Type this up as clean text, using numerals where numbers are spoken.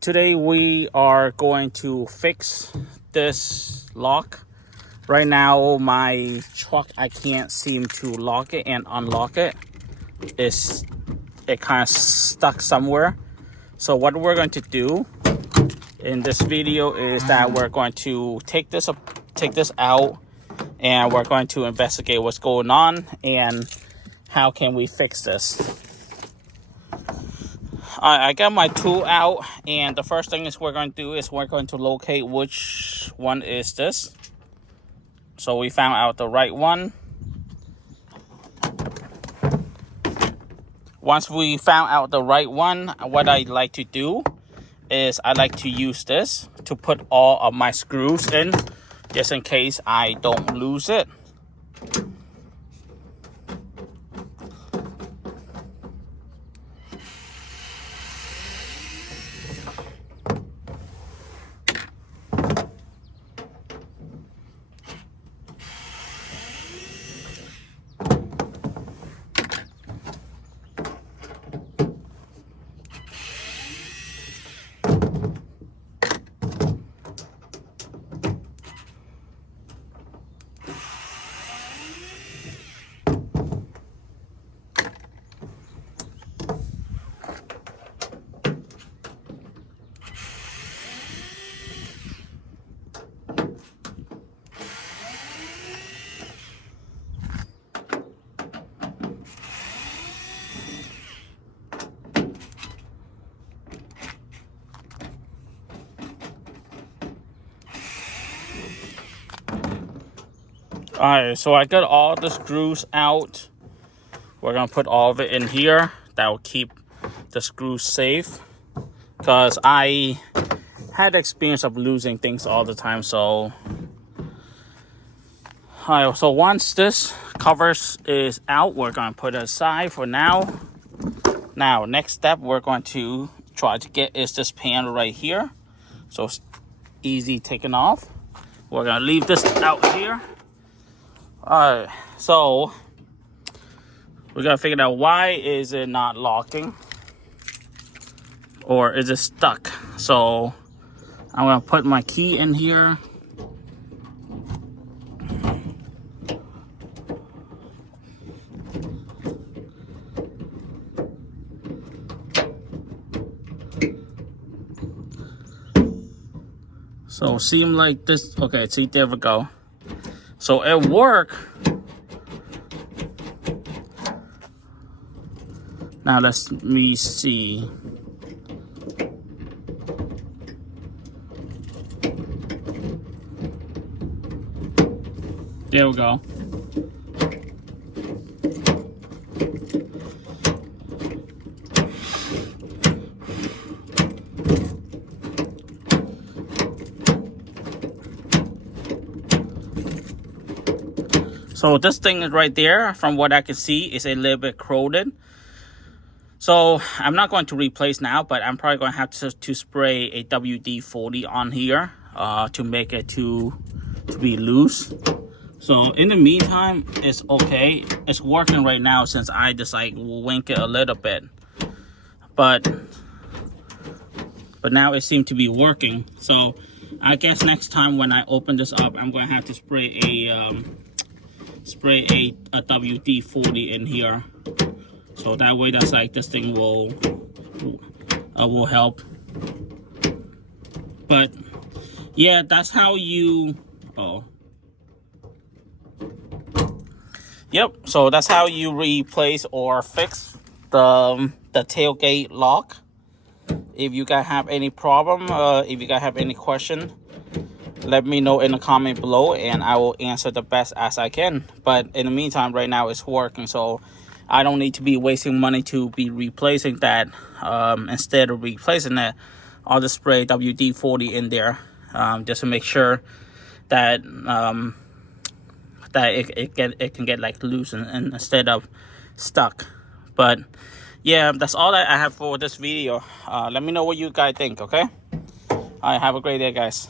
Today we are going to fix this lock. Right now my truck, I can't seem to lock it and unlock it. It kind of stuck somewhere. So what we're going to do in this video is that we're going to take this out, and we're going to investigate what's going on and how can we fix this. I got my tool out, and the first thing we're going to do is we're going to locate which one is this. So we found out the right one. Once we found out the right one, what I like to do is I like to use this to put all of my screws in, just in case I don't lose it. Alright, so I got all the screws out. We're gonna put all of it in here. That will keep the screws safe, because I had experience of losing things all the time. So alright, so once this covers is out, we're gonna put it aside for now. Now, next step we're going to try to get is this panel right here. So it's easy taking off. We're gonna leave this out here. Alright, so we gotta figure out why is it not locking, or is it stuck. So I'm gonna put my key in here. So seem like this. Okay, see, there we go. So it worked. Now let me see. There we go. So this thing is right there, from what I can see, is a little bit corroded. So I'm not going to replace now, but I'm probably going to have to spray a WD-40 on here to make it to be loose. So in the meantime, it's okay. It's working right now since I just like wink it a little bit. But now it seemed to be working. So I guess next time when I open this up, I'm going to have to spray a WD-40 in here. So that way, that's like this thing will help. But yeah, that's how you. Yep. So that's how you replace or fix the tailgate lock. If you guys have any problem, if you guys have any question, let me know in the comment below, and I will answer the best as I can. But in the meantime, right now it's working, so I don't need to be wasting money to be replacing that. Instead of replacing that, I'll just spray WD-40 in there, just to make sure that it can get like loose and instead of stuck. But yeah, that's all that I have for this video. Let me know what you guys think. Okay, all right, have a great day, guys.